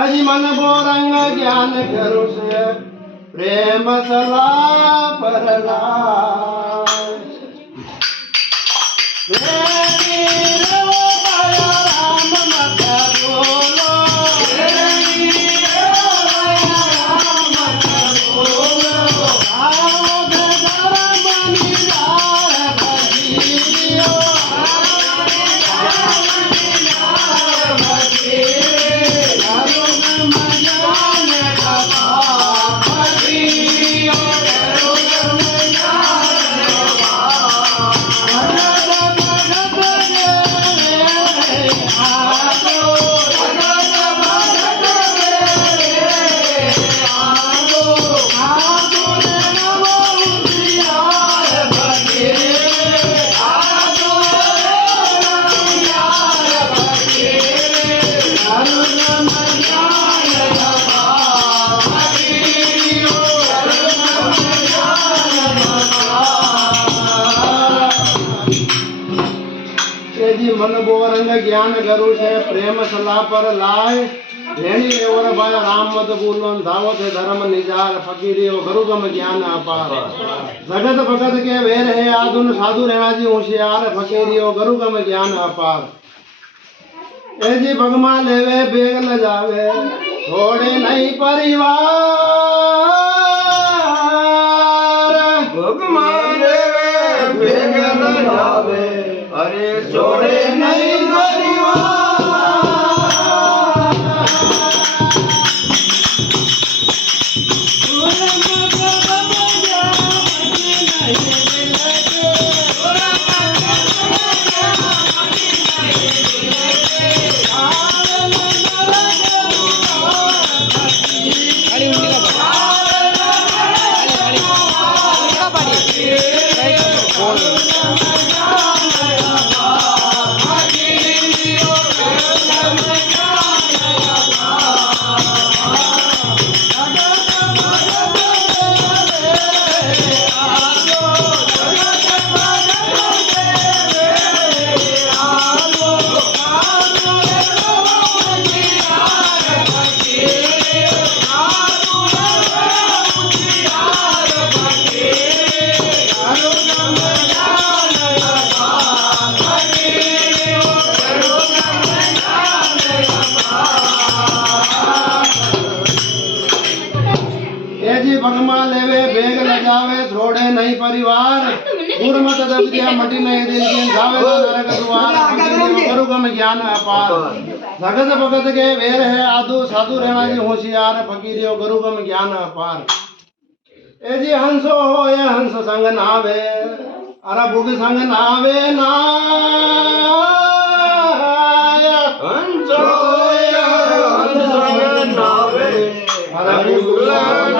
अजी मन बोरंग ज्ञान करू से प्रेम सला परला मन बोरंग ज्ञान गरु से प्रेम सलाह पर लाए धेनी और भाई राम मत बोलन दावत धर्म निजार फकीरी और गुरु गम ज्ञान अपार जगत भगत के वेर है आधुन साधु रहना जी होशियार फकीरी और गुरु गम ज्ञान अपार ए जी भगमा लेवे बेग ल जावे थोड़े नहीं परिवार भगमा लेवे बेग ल जावे अरे छोड़े नहीं भगमा लेवे बेग लगावे थोड़े नहीं परिवार दूर मत दबिया मटी नहीं दिन जावे नरक द्वार गुरु गम ज्ञान अपार जगत भगत के वेर है आदु साधु रहना जी होशियार फकीरी गुरु गम ज्ञान अपार ए जी हंसो हो ये हंस संग नावे अरे भूख संग नावे ना हंसो ये हंस संग नावे अरे भूख संग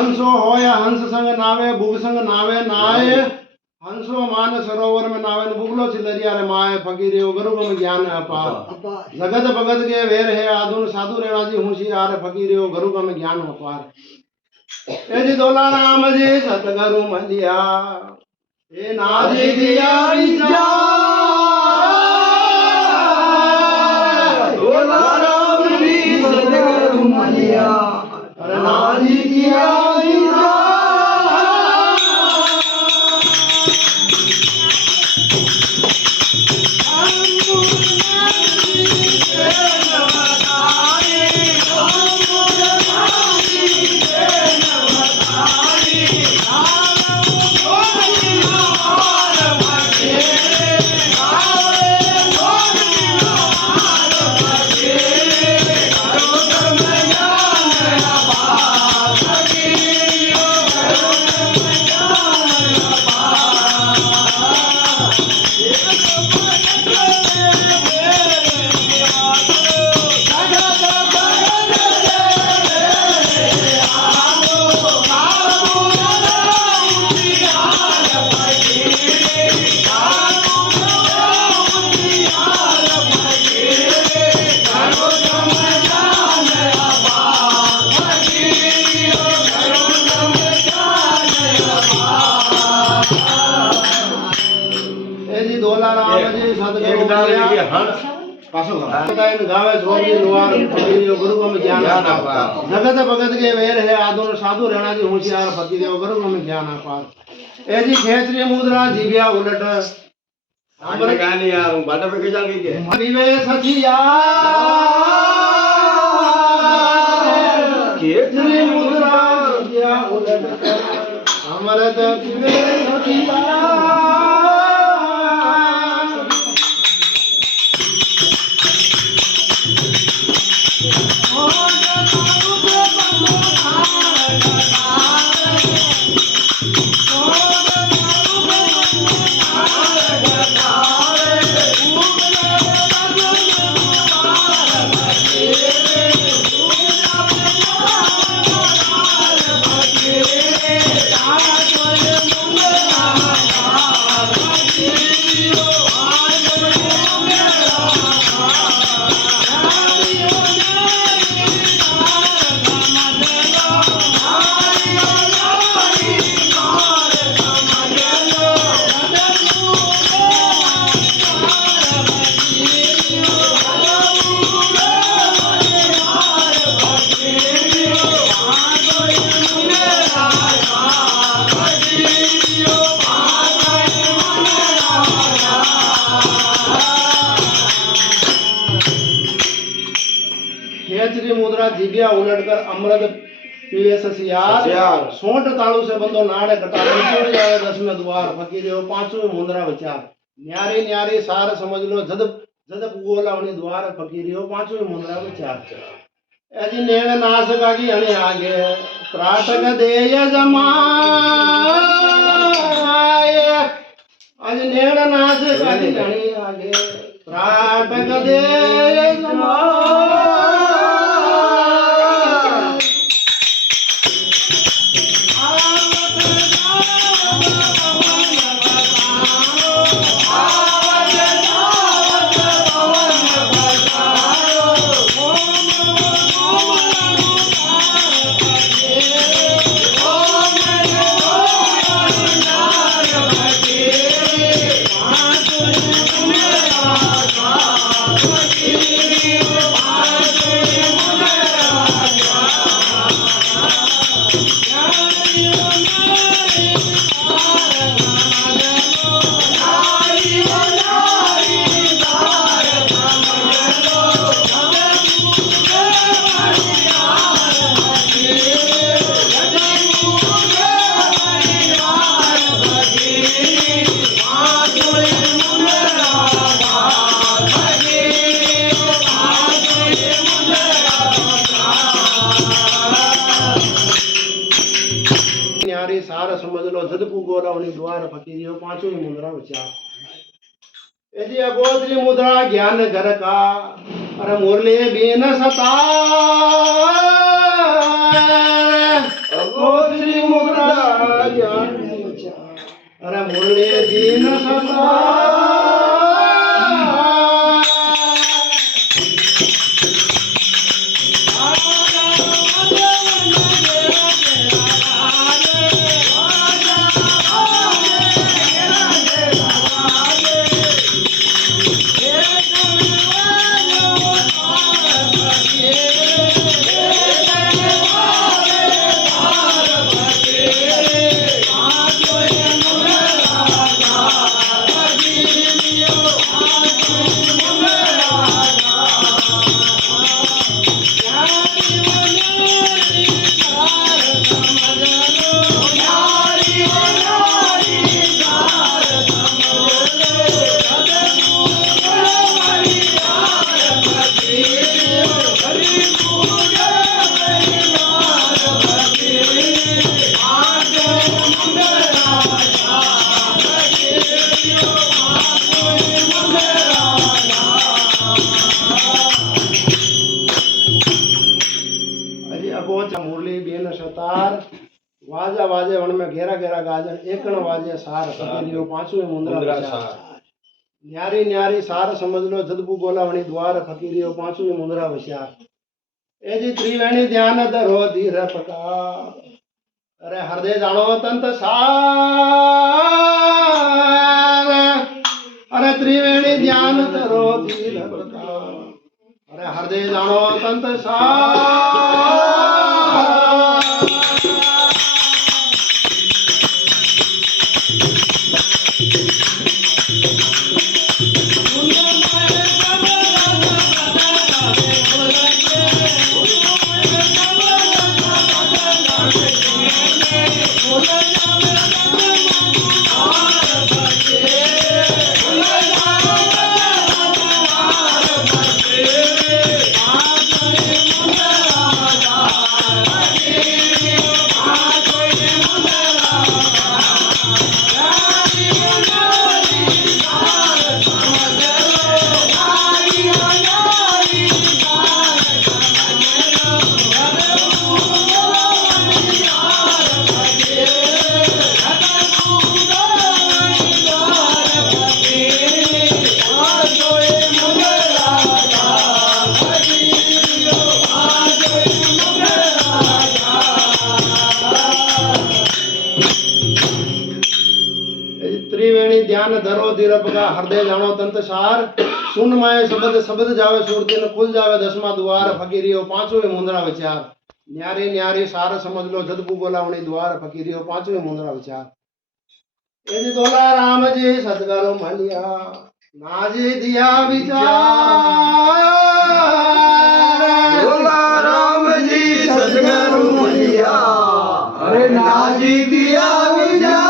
हंसो हो या हंस संग नावे बुग संग नावे नाय हंसो मान सरोवर में नावे बुगलो चिलरिया रे माए फकीरे गुरु गम ज्ञान अपार जगत भगत के वेर है आधुन साधु रेणा जी होशियार फकीरे गुरु गम ज्ञान अपार ए जी दोला राम जी सतगुरु मलिया ए नाजी दिया जा दोला राम जी सतगुरु मलिया अरे नाजी दिया पासो गावे जोगी नुवार फकीरियो गुरु को में ज्ञान अपार जगत भगत के वेर है आदुर साधु रहना जी होशियार फकीरियो गुरु को में ज्ञान अपार ऐसी खेचरी मुद्रा जीव्या उलट हमरे गाने यार बाटा पे के जाके के विवे सचिया खेचरी मुद्रा जीव्या उलट हमरे तो विवे सचिया मुद्रा जीव्या उलटकर अमृत पीवे ससियार सोंठ तालू से बंदो नाड़े कटा टूट जावे 10 में द्वार फकीरियो पांचवी मुद्रा विचार न्यारी न्यारी सार समझ लो जद जद गोलावनी द्वार फकीरियो पांचवी मुद्रा विचार ऐसी नेग नाश कागी हने आगे त्राटक देय जमाए आज नेग नाश कागी हने आगे त्राटक देय जमाए सार समझ लो जदपू गोरावणी द्वार फकीरियो पांचवी मुद्रा विचार यदि अगोत्री मुद्रा ज्ञान घर का अरे मुरली बीन सता अगोत्री मुद्रा ज्ञान अरे मुरली बीन सता मुरली बेन सतार वाजा वाजे वन में घेरा घेरा गाजन एकण वाजे सार फकीरियो पांचवी मुद्रा सार न्यारी न्यारी सार समझ लो जदबू गोलावणी द्वार फकीरियो पांचवी मुद्रा विचार ए जी त्रिवेणी ध्यान धरो धीर पकार अरे हृदय जानो तंत सार अरे त्रिवेणी ध्यान धरो धरो धीर प्रताप। अरे हृदय जानो संत सार। त्रिवेणी ध्यान धरो धीरपगा हृदय जानो तंत सार। सुन माए शब्द शब्द जावे सुरती न खुल जावे दसमा द्वार। फकीरियो पांचवे मुंद्रा विचार। न्यारी न्यारी सार समझ लो जदपू बोलावणी द्वार। फकीरियो पांचवे मुंद्रा विचार। यदि तोला राम जी सदगुरु मलिया नाजी दिया विचार। तोला राम जी सदगुरु मलिया अरे नाजी दिया विचार।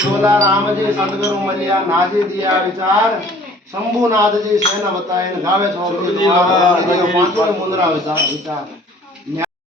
तोला राम जी सदगुरु मलिया नाजी दिया विचार। शंभुनाथ जी सेना बताए गावे छोड़ पांचवे मुंद्रा विचार।